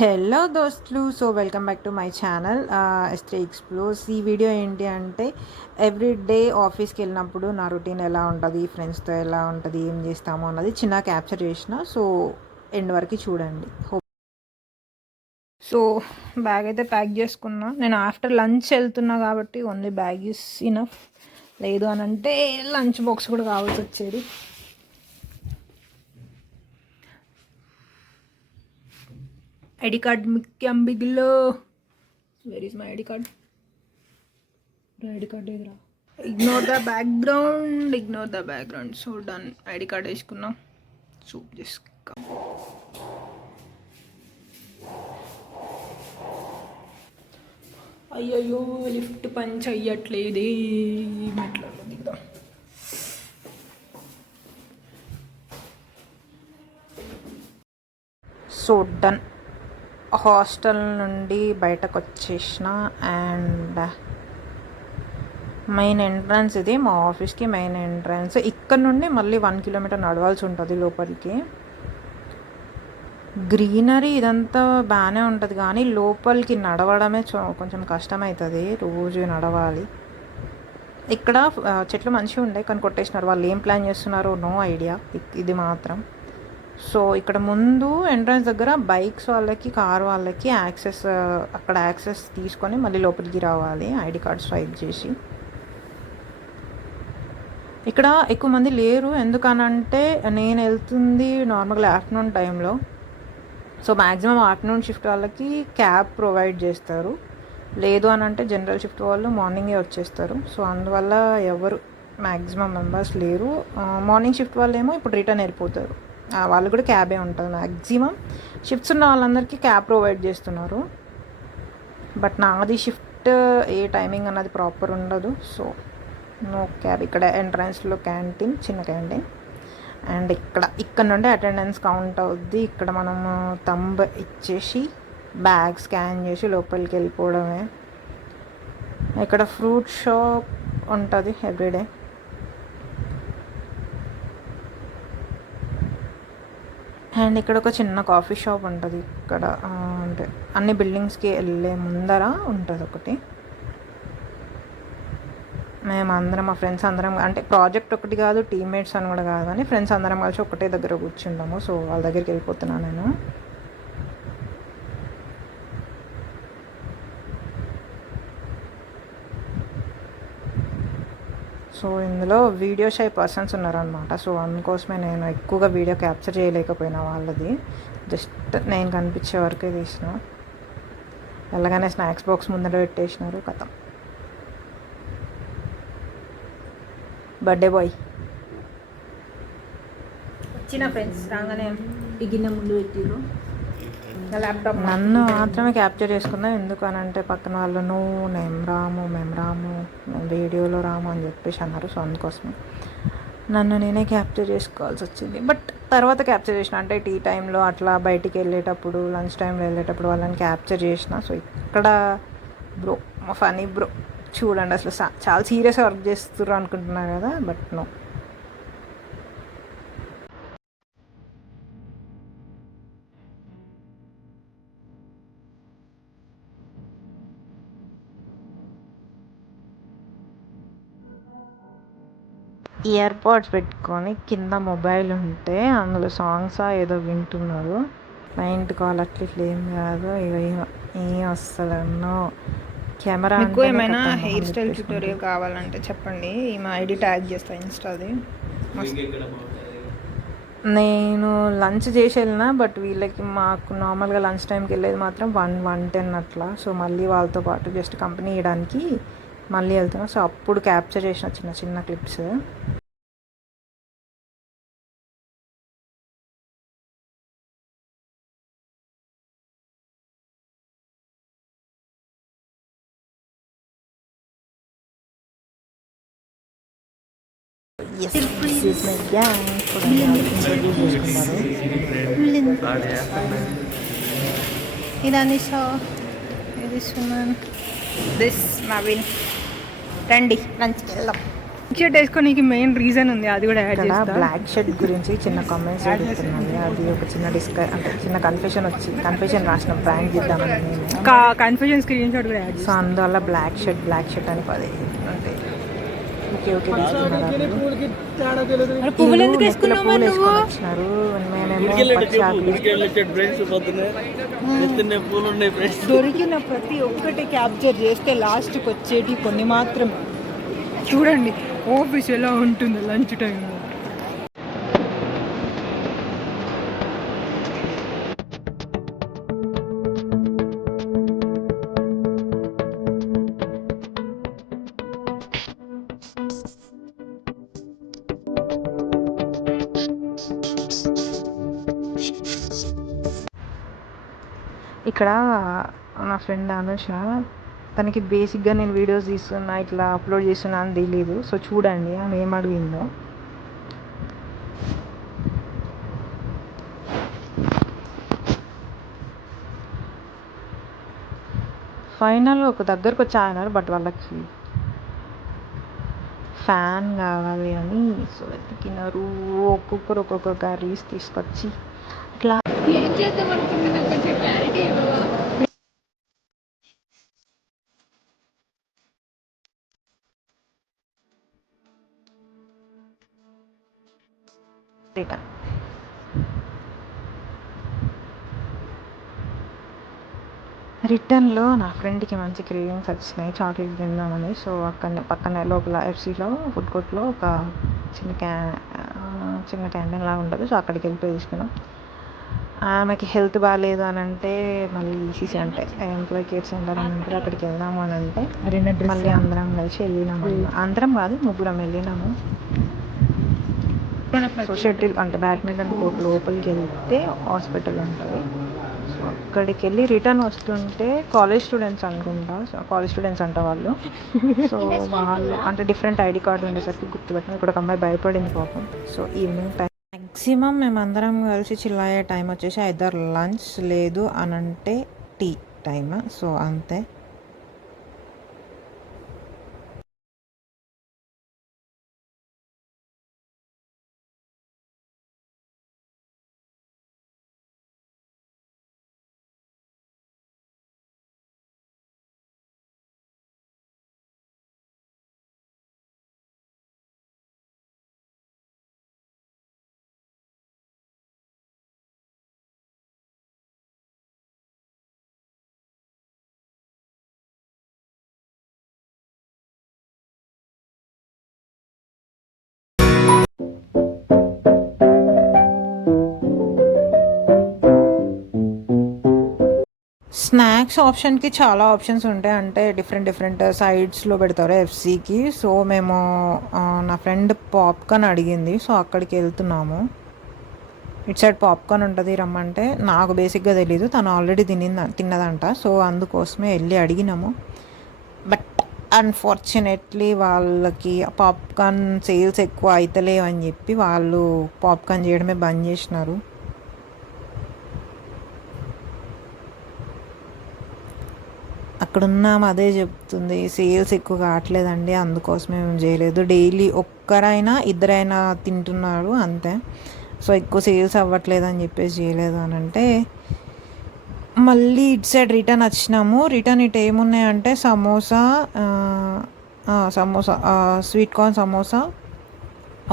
Hello దోస్తులు. So welcome back to my channel astray explores. ఈ video ఏంటి అంటే ఎవ్రీ డే ఆఫీస్కి వెళ్ళినప్పుడు నా రొటీన్ ఎలా ఉంటుంది, ఫ్రెండ్స్తో ఎలా ఉంటుంది, ఏం చేస్తాము అన్నది చిన్న క్యాప్చర్ చేసిన. సో ఎండ్ వరకు చూడండి. సో బ్యాగ్ అయితే ప్యాక్ చేసుకున్నా. నేను ఆఫ్టర్ లంచ్ వెళ్తున్నా కాబట్టి ఓన్లీ బ్యాగ్ ఈస్ ఇనఫ్. లేదు అని అంటే లంచ్ బాక్స్ కూడా కావాల్సి వచ్చేది. ఐడి కార్డ్ ముఖ్యం బిగ్లో. Where is my ID card? ID card ఏదిరా? Ignore the background. So done. ID card వేసుకున్నాం. సూప్ చేసుకో. అయ్యయ్యో లిఫ్ట్ పని చెయ్యట్లేదే. మెట్లలో దిగుదాం. So done. హాస్టల్ నుండి బయటకు వచ్చేసిన. అండ్ మెయిన్ ఎంట్రన్స్ ఇది, మా ఆఫీస్కి మెయిన్ ఎంట్రన్స్. ఇక్కడ నుండి మళ్ళీ 1 కిలోమీటర్ నడవాల్సి ఉంటుంది లోపలికి. గ్రీనరీ ఇదంతా బాగానే ఉంటుంది కానీ లోపలికి నడవడమే కొంచెం కష్టమవుతుంది. రోజు నడవాలి. ఇక్కడ చెట్లు మంచిగా ఉండే కానీ కొట్టేసినారు. వాళ్ళు ఏం ప్లాన్ చేస్తున్నారో నో ఐడియా. ఇది మాత్రం. సో ఇక్కడ ముందు ఎంట్రన్స్ దగ్గర బైక్స్ వాళ్ళకి, కార్ వాళ్ళకి యాక్సెస్, అక్కడ యాక్సెస్ తీసుకొని మళ్ళీ లోపలికి రావాలి ఐడి కార్డ్ స్వైప్ చేసి. ఇక్కడ ఎక్కువ మంది లేరు. ఎందుకనంటే నేను వెళ్తుంది నార్మల్గా ఆఫ్టర్నూన్ టైంలో. సో మ్యాక్సిమం ఆఫ్టర్నూన్ షిఫ్ట్ వాళ్ళకి క్యాబ్ ప్రొవైడ్ చేస్తారు. లేదు అని అంటే జనరల్ షిఫ్ట్ వాళ్ళు మార్నింగే వచ్చేస్తారు. సో అందువల్ల ఎవరు మ్యాక్సిమం మెంబర్స్ లేరు. మార్నింగ్ షిఫ్ట్ వాళ్ళు ఏమో ఇప్పుడు రిటర్న్ వెళ్ళిపోతారు. వాళ్ళు కూడా క్యాబే ఉంటుంది. మ్యాక్సిమం షిఫ్ట్స్ ఉన్న వాళ్ళందరికీ క్యాబ్ ప్రొవైడ్ చేస్తున్నారు. బట్ నాది షిఫ్ట్ ఏ టైమింగ్ అన్నది ప్రాపర్ ఉండదు. So no cab. ఇక్కడ ఎంట్రన్స్లో క్యాంటీన్, చిన్న క్యాంటీన్. అండ్ ఇక్కడ నుండి అటెండెన్స్ కౌంట్ అవుద్ది. ఇక్కడ మనము తంబ్ ఇచ్చేసి బ్యాగ్ స్కాన్ చేసి లోపలికి వెళ్ళిపోవడమే. ఇక్కడ ఫ్రూట్ షాప్ ఉంటుంది ఎవ్రీడే. అండ్ ఇక్కడ ఒక చిన్న కాఫీ షాప్ ఉంటుంది. ఇక్కడ అంటే అన్ని బిల్డింగ్స్కి వెళ్ళే ముందర ఉంటుంది ఒకటి. మేమందరం, మా ఫ్రెండ్స్ అందరం, అంటే ప్రాజెక్ట్ ఒకటి కాదు, టీమ్మేట్స్ అని కూడా కాదు కానీ ఫ్రెండ్స్ అందరం కలిసి ఒకటే దగ్గర కూర్చున్నాము. సో వాళ్ళ దగ్గరికి వెళ్ళిపోతున్నాను నేను. సో ఇందులో వీడియో షై పర్సన్స్ ఉన్నారనమాట. సో అందుకోసమే నేను ఎక్కువగా వీడియో క్యాప్చర్ చేయలేకపోయినా వాళ్ళది. జస్ట్ నేను కనిపించే వరకే తీసిన. ఎలాగనే స్నాక్స్ బాక్స్ ముందర పెట్టేసినారు. కథం. బర్త్డే బాయ్ వచ్చిన ఫ్రెండ్స్ రాగానే ఈ గిన్నె ముందు పెట్టిరు. ల్యాప్టాప్ నన్ను మాత్రమే క్యాప్చర్ చేసుకుందాం. ఎందుకు అని అంటే పక్కన వాళ్ళు నువ్వు మేము రాము మేము వీడియోలో రాము అని చెప్పేసి అన్నారు. సో అందుకోసమే నన్ను నేనే క్యాప్చర్ చేసుకోవాల్సి వచ్చింది. బట్ తర్వాత క్యాప్చర్ చేసిన, అంటే టీ టైంలో అట్లా బయటికి వెళ్ళేటప్పుడు, లంచ్ టైంలో వెళ్ళేటప్పుడు వాళ్ళని క్యాప్చర్ చేసిన. సో ఇక్కడ బ్రో, మా ఫనీ బ్రో చూడండి, అసలు చాలా సీరియస్గా వర్క్ చేస్తున్నారు అనుకుంటున్నారు కదా, బట్ నో. ఇయర్ పాడ్స్ పెట్టుకొని కింద మొబైల్ ఉంటే అందులో సాంగ్స్ ఏదో వింటున్నారు. క్లయింట్ కాల్ అట్లా ఇట్లా ఏం కాదు. ఇక ఏం వస్తుందన్నో కెమెరా. మీకు ఏమైనా హెయిర్ స్టైల్ ట్యూటోరియల్ కావాలంటే చెప్పండి. ఈమె ఐడి ట్యాగ్ చేస్తా ఇన్స్టాది. నేను లంచ్ చేసి వెళ్ళిన, బట్ వీళ్ళకి మాకు నార్మల్గా లంచ్ టైంకి వెళ్ళేది మాత్రం 1:10 అట్లా. సో మళ్ళీ వాళ్ళతో పాటు జస్ట్ కంపెనీ ఇవ్వడానికి మళ్ళీ వెళ్తున్నా. సో అప్పుడు క్యాప్చర్ చేసిన చిన్న చిన్న clips. Yes, this is my gang. ఇది అనిషా, ఇది సుమన్, దిస్ నవీన్. రండి లంచ్కి వెళ్దాం. షర్ట్ వేసుకోనికి మెయిన్ రీజన్ ఉంది, అది కూడా యాడ్ చేస్తా. బ్లాక్ షర్ట్ గురించి చిన్న కామెంట్స్ జరుగుతున్నాయి. అది ఒక చిన్న అంటే చిన్న కన్ఫ్యూజన్ రాసిన ప్రాంక్ చేద్దామని కన్ఫ్యూజన్ స్క్రీన్ షాట్ కూడా యాడ్. సో అందువల్ల బ్లాక్ షర్ట్ అని పదే అంటే ఓకే పువ్వులు ఎందుకు వేసుకున్నావు? దొరికిన ప్రతి ఒక్కటి క్యాప్చర్ చేస్తే లాస్ట్కి వచ్చేటి కొన్ని మాత్రం. చూడండి ఆఫీస్ ఎలా ఉంటుంది లంచ్ టైంలో. ఇక్కడ నా ఫ్రెండ్ అనుష, తనకి బేసిక్గా నేను వీడియోస్ తీస్తున్నా ఇట్లా అప్లోడ్ చేస్తున్నా అని తెలియదు. సో చూడండి ఆమె ఏం అడిగిందో. ఫైనల్ ఒక దగ్గరకు వచ్చాయన్నారు, బట్ వాళ్ళకి ఫ్యాన్ కావాలి అని సో వెతికినారు. ఒక్కొక్కరు ఒక్కొక్క కర్రీస్ తీసుకొచ్చి ఇట్లా రిటర్న్లో నా ఫ్రెండ్కి మంచి క్రేవింగ్స్ వచ్చినాయి చాక్లెట్ తిందామని. సో పక్కనే లోపల ఎఫ్సీలో ఫుడ్ కోర్ట్లో ఒక చిన్న క్యాంటీన్ లాగా ఉంటుంది. సో అక్కడికి వెళ్ళిపోయి తీసుకున్నాం. ఆమెకి హెల్త్ బాగాలేదు అని అంటే మళ్ళీ ఈసీసీ అంటే ఎంప్లాయీ కేర్ సెంటర్ అని అంటే అక్కడికి వెళ్దాము అని అంటే మళ్ళీ అందరం కలిసి వెళ్ళినాము. అందరం కాదు, ముగ్గురం వెళ్ళినాము. సో షటిల్ అంటే బ్యాడ్మింటన్ కోర్ట్ లోపలికి వెళ్తే హాస్పిటల్ ఉంటుంది. సో అక్కడికి వెళ్ళి రిటర్న్ వస్తుంటే కాలేజ్ స్టూడెంట్స్ అనుకుంటా, సో కాలేజ్ స్టూడెంట్స్ అంట వాళ్ళు. సో వాళ్ళు అంటే డిఫరెంట్ ఐడి కార్డు ఉండేసరికి గుర్తుపెట్టిన. ఇక్కడ ఒక అమ్మాయి భయపడింది పాపం. సో ఈవినింగ్ టైం మ్యాక్సిమం మేమందరం కలిసి చిల్ అయ్యే టైం వచ్చేసి ఐదర్ లంచ్ లేదు అని అంటే టీ టైమ్. సో అంతే. స్నాక్స్ ఆప్షన్కి చాలా ఆప్షన్స్ ఉంటాయి. అంటే డిఫరెంట్ సైడ్స్లో పెడతారు ఎఫ్సీకి. సో మేము నా ఫ్రెండ్ పాప్కార్న్ అడిగింది. సో అక్కడికి వెళ్తున్నాము. ఇటు సైడ్ పాప్కార్న్ ఉంటుంది రమ్మంటే. నాకు బేసిక్గా తెలీదు, తను ఆల్రెడీ తిన్నదంట. సో అందుకోసమే వెళ్ళి అడిగినాము. బట్ అన్ఫార్చునేట్లీ వాళ్ళకి పాప్కార్న్ సేల్స్ ఎక్కువ అవుతలేవు అని చెప్పి వాళ్ళు పాప్కార్న్ చేయడమే బంద్ చేసినారు. అక్కడున్నాము అదే చెప్తుంది, సేల్స్ ఎక్కువ కావట్లేదండి, అందుకోసమే మేము చేయలేదు. డైలీ ఒక్కరైనా ఇద్దరైనా తింటున్నారు అంతే. సో ఎక్కువ సేల్స్ అవ్వట్లేదని చెప్పేసి చేయలేదు అని అంటే మళ్ళీ ఇటు సైడ్ రిటర్న్ వచ్చినాము. రిటర్న్ ఇటు ఏమున్నాయంటే samosa, sweet corn samosa,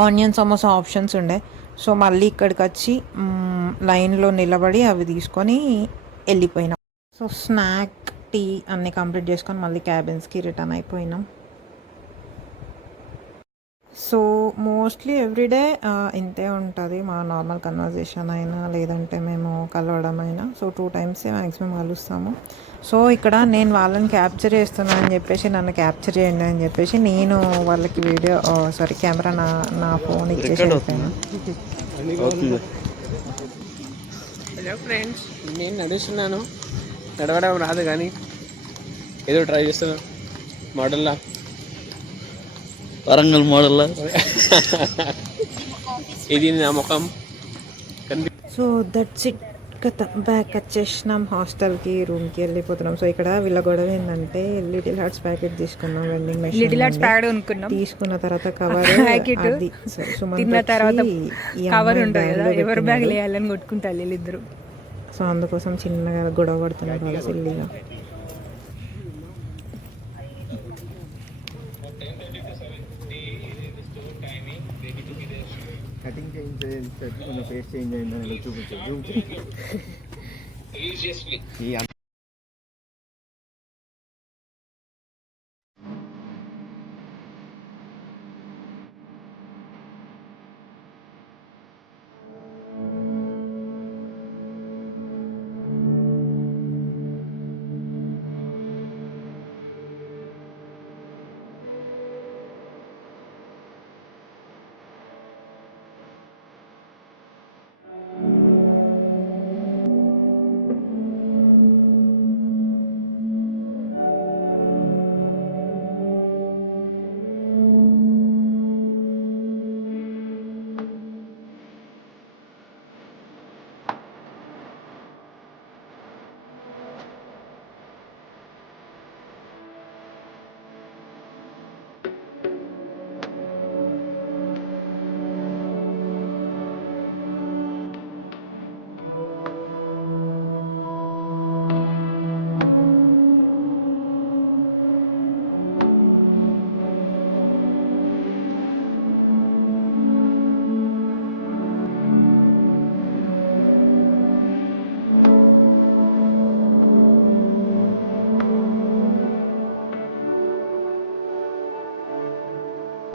onion samosa options ఉండే. సో మళ్ళీ ఇక్కడికి వచ్చి లైన్లో నిలబడి అవి తీసుకొని వెళ్ళిపోయినాం. సో స్నాక్, టీ అన్నీ కంప్లీట్ చేసుకొని మళ్ళీ క్యాబిన్స్కి రిటర్న్ అయిపోయినాం. సో మోస్ట్లీ ఎవ్రీడే ఇంతే ఉంటుంది మా నార్మల్ కన్వర్జేషన్ అయినా లేదంటే మేము కలవడం అయినా. సో 2 times మ్యాక్సిమం కలుస్తాము. సో ఇక్కడ నేను వాళ్ళని క్యాప్చర్ చేస్తున్నాను అని చెప్పేసి నన్ను క్యాప్చర్ చేయండి అని చెప్పేసి నేను వాళ్ళకి కెమెరా నా ఫోన్ ఇచ్చేసి వెళ్ళిపోయాను. హలో ఫ్రెండ్స్, నేను నడుస్తున్నాను. నడవడం రాదు కానీ ఏదో ట్రై చేస్తున్నాను. మోడల్లా, వరంగల్ మోడల్లా. ఇది నా ముఖం. సో దట్స్ ఇట్ బ్యాక్ వచ్చేసినాం హాస్టల్కి, రూమ్కి వెళ్ళిపోతున్నాం. సో ఇక్కడ వీళ్ళ గొడవ ఏంటంటే లిటిల్ హార్ట్స్ ప్యాకెట్ తీసుకున్నాం vending machine. Little hearts packet కొనుక్కున్నాం. తీసుకున్న తర్వాత కవర్ ప్యాకెట్ తిన్న తర్వాత కవర్ ఉంటుంది కదా, ఎవరి బ్యాగ్ వేయాలని కొట్టుకుంటారు వీళ్ళిద్దరు. సో అందుకోసం చిన్నగా గొడవ పడుతున్నారు వాళ్ళు సిల్లీగా. కటింగ్ చేంజ్ మన ఫేస్ చేంజ్ అయిందని చూపించు. ఈ